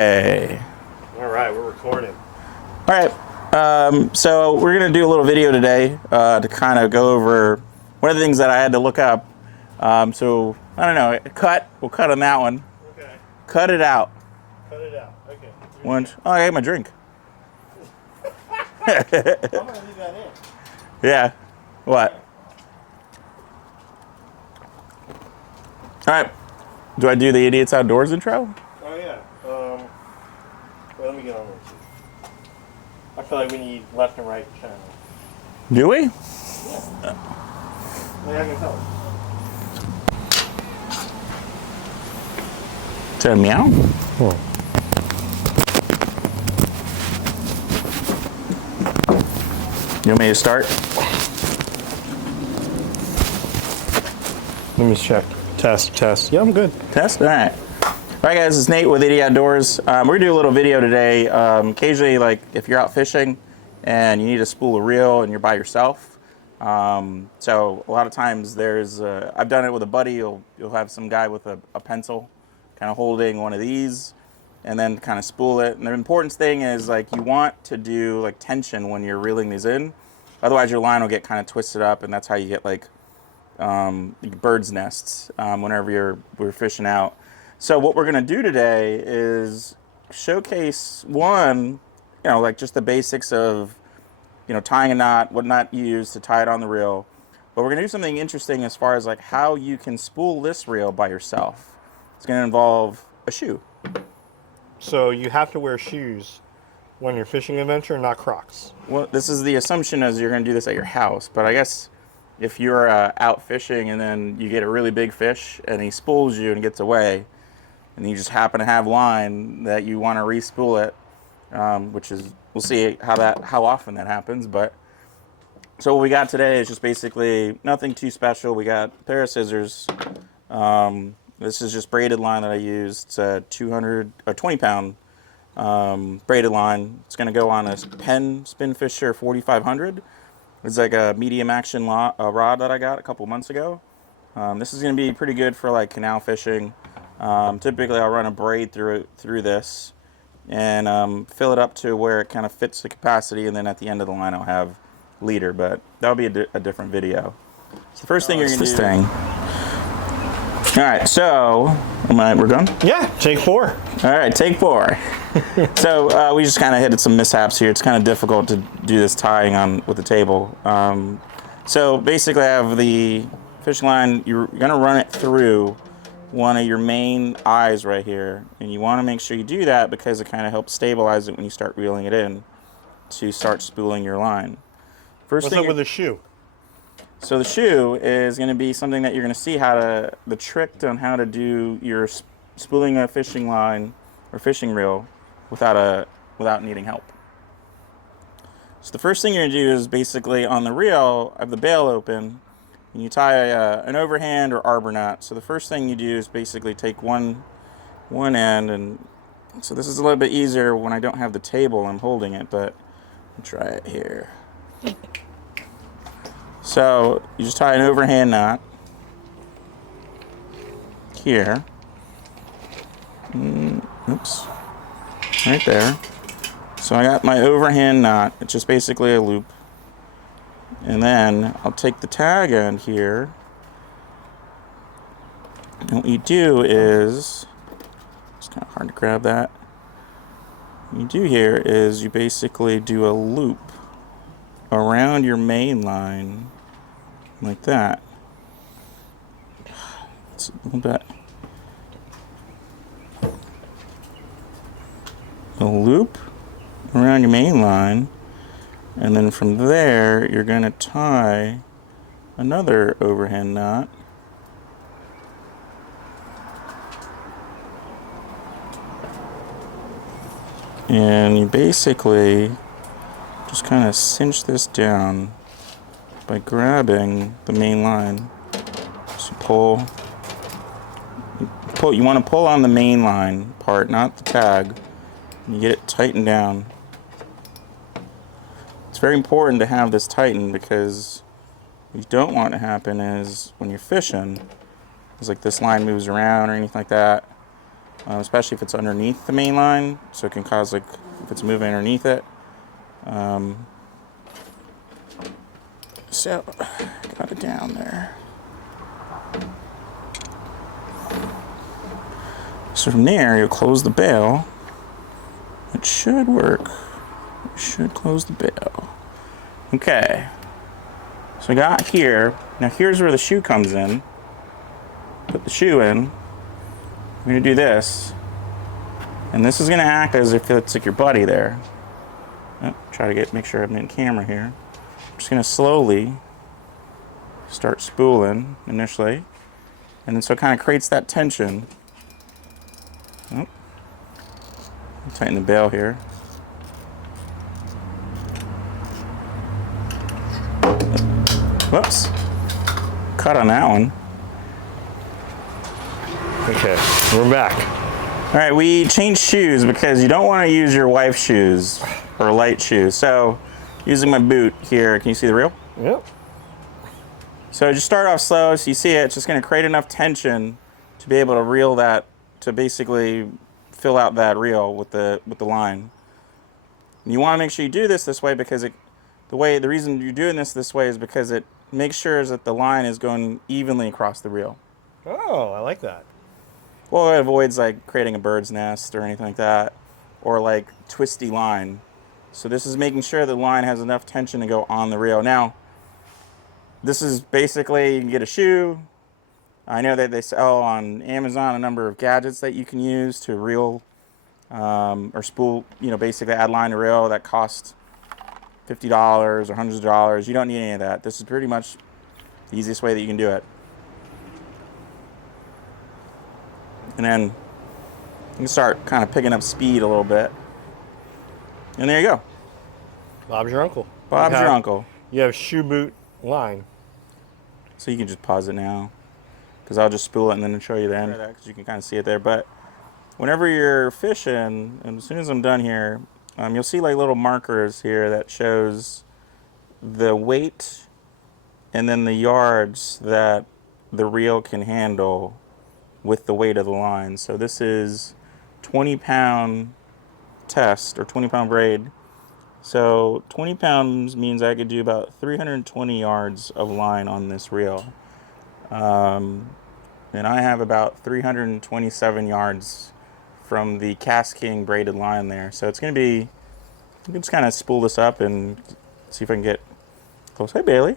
Hey. All right, we're recording. All right. So we're going to do a little video today to kind of go over one of the things that I had to look up. So, I don't know, we'll cut on that one. Okay. Cut it out. Cut it out. Okay. Oh, I got my drink. I'm going to leave that in. Yeah. What? All right. Do I do the Idiots Outdoors intro? Oh, yeah. Let me get on this. I feel like we need left and right channel. Do we? Yeah. I can tell. Is that a meow? Oh. You want me to start? Let me check. Test. Yeah, I'm good. Test? All right. All right, guys, it's Nate with Idiot Outdoors. We're going to do a little video today. Occasionally, like, if you're out fishing and you need to spool a reel and you're by yourself. So a lot of times there's, I've done it with a buddy. You'll have some guy with a pencil kind of holding one of these and then kind of spool it. And the important thing is, like, you want to do, like, tension when you're reeling these in. Otherwise, your line will get kind of twisted up, and that's how you get, like, bird's nests whenever we're fishing out. So what we're going to do today is showcase like just the basics of, tying a knot, what knot you use to tie it on the reel. But we're going to do something interesting as far as like how you can spool this reel by yourself. It's going to involve a shoe. So you have to wear shoes when you're fishing adventure, not Crocs. Well, this is the assumption as you're going to do this at your house. But I guess if you're out fishing and then you get a really big fish and he spools you and gets away, and you just happen to have line that you want to re-spool it, which is, we'll see how often that happens. But so what we got today is just basically nothing too special. We got a pair of scissors. This is just braided line that I used. It's a 20-pound braided line. It's going to go on a Penn Spinfisher 4500. It's like a medium action rod that I got a couple months ago. This is going to be pretty good for like canal fishing. Typically I'll run a braid through this and fill it up to where it kind of fits the capacity, and then at the end of the line I'll have leader, but that'll be a different video. So the first thing you're going to do... Alright, so we're done? Yeah, take 4. Alright, take 4. So we just kind of hit some mishaps here. It's kind of difficult to do this tying on with the table. So basically I have the fishing line. You're going to run it through one of your main eyes right here, and you want to make sure you do that because it kind of helps stabilize it when you start reeling it in to start spooling your line. What's up with the shoe? So the shoe is going to be something that you're going to see the trick on how to do your spooling a fishing line or fishing reel without needing help. So the first thing you're going to do is basically on the reel, I have the bail open, and you tie an overhand or arbor knot. So the first thing you do is basically take one end, and so this is a little bit easier when I don't have the table, I'm holding it, but I'll try it here. So you just tie an overhand knot here. Oops. Right there. So I got my overhand knot. It's just basically a loop. And then I'll take the tag end here. And what you do is, it's kind of hard to grab that. What you do here is you basically do a loop around your main line like that. It's a little bit. A loop around your main line. And then from there, you're going to tie another overhand knot. And you basically just kind of cinch this down by grabbing the main line. So pull. You want to pull on the main line part, not the tag. And you get it tightened down. It's very important to have this tightened because what you don't want to happen is when you're fishing, it's like this line moves around or anything like that. especially if it's underneath the main line, so it can cause, like, if it's moving underneath it. So, got it down there. So from there, you'll close the bail. It should work. You should close the bail. Okay. So I got here. Now here's where the shoe comes in. Put the shoe in. I'm going to do this. And this is going to act as if it's like your buddy there. Oh, try to make sure I'm in camera here. I'm just going to slowly start spooling initially. And then so it kind of creates that tension. Oh. Tighten the bail here. Whoops. Cut on that one. Okay, we're back. All right, we changed shoes because you don't want to use your wife's shoes or light shoes. So, using my boot here, can you see the reel? Yep. So just start off slow, so you see it. It's just going to create enough tension to be able to reel that, to basically fill out that reel with the line. And you want to make sure you do this way because the reason you're doing this way is because it makes sure that the line is going evenly across the reel. Oh, I like that. Well, it avoids like creating a bird's nest or anything like that, or like twisty line. So this is making sure the line has enough tension to go on the reel. Now, this is basically, you can get a shoe. I know that they sell on Amazon a number of gadgets that you can use to reel or spool, basically add line to reel that cost $50 or hundreds of dollars. You don't need any of that. This is pretty much the easiest way that you can do it. And then you can start kind of picking up speed a little bit. And there you go. Bob's your uncle. Bob's your uncle. You have shoe boot line. So you can just pause it now, because I'll just spool it and then show you the end of that, because you can kind of see it there. But whenever you're fishing, and as soon as I'm done here, you'll see like little markers here that shows the weight and then the yards that the reel can handle with the weight of the line. So this is 20-pound test, or 20-pound braid. So 20 pounds means I could do about 320 yards of line on this reel. And I have about 327 yards from the KastKing Braided Line there. So it's going to be, you can just kind of spool this up and see if I can get close. Hey, Bailey.